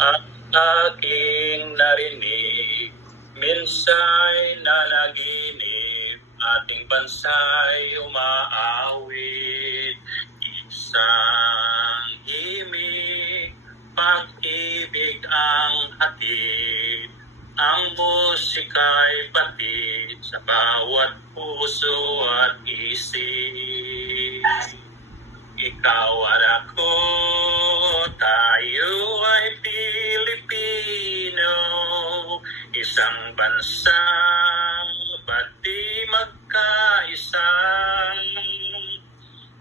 Ang aking narinig, minsay nanaginip, ating bansa'y umaawit. Isang himig, pag-ibig ang hatid, ang musika'y batid sa bawat puso at isip. Ikaw at ako, tayo ay Pilipino, isang bansa, ba't di magkaisa?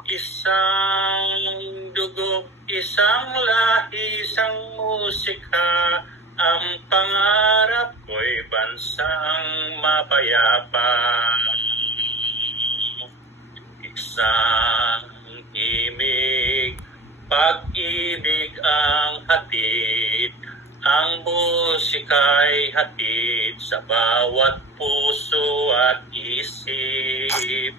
Isang dugo, isang lahi, isang musika, ang pangarap ko'y bansang mapayapa. Isang himig, pag-ibig ang hatid, ang musika'y hatid sa bawat puso at isip.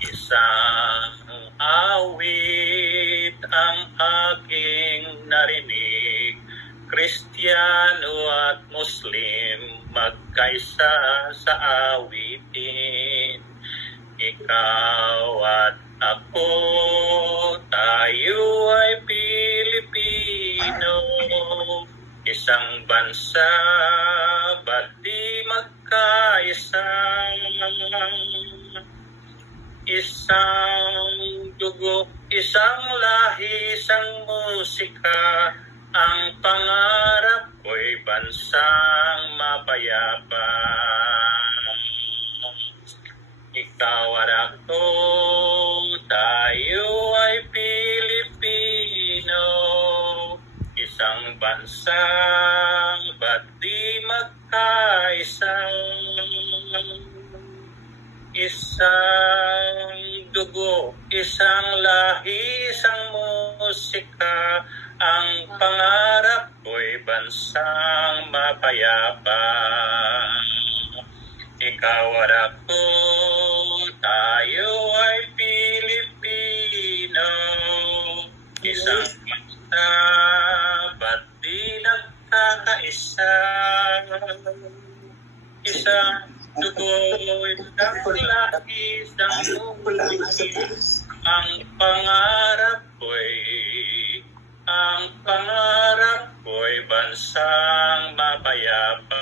Isang awit ang aking narinig, Kristiyano at Muslim magkaisa sa awitin. Ikaw at ako, tayo ay Pilipino, isang bansa, ba't di magkaisa? Isang dugo, isang lahi, isang musika, ang pangarap ko'y bansang mapayapa. Ikaw at ako, tayo ay Pilipino, isang bansa, ba't di magkaisa? Isang dugo, isang lahi, isang musika, ang pangarap ko'y bansang mapayapa. Ikaw at ako, tayo ay Pilipino, isang bansa, ba't di nagkakaisa? Isang dugo, isang lahi, isang musika, ang pangarap ko'y bansang mapayapa.